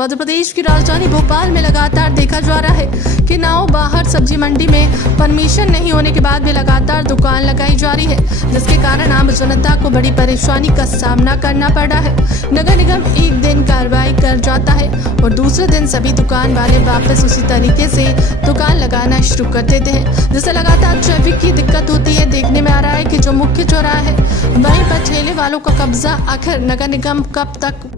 मध्य प्रदेश की राजधानी भोपाल में लगातार देखा जा रहा है कि नाव बाहर सब्जी मंडी में परमिशन नहीं होने के बाद भी लगातार दुकान लगाई जा रही है, जिसके कारण आम जनता को बड़ी परेशानी का सामना करना पड़ रहा है। नगर निगम एक दिन कार्रवाई कर जाता है और दूसरे दिन सभी दुकान वाले वापस उसी तरीके से दुकान लगाना शुरू कर देते हैं, जिससे लगातार ट्रैफिक की दिक्कत होती है। देखने में आ रहा है कि जो मुख्य चौराहा है वहीं पर ठेले वालों का कब्जा आखिर नगर निगम कब तक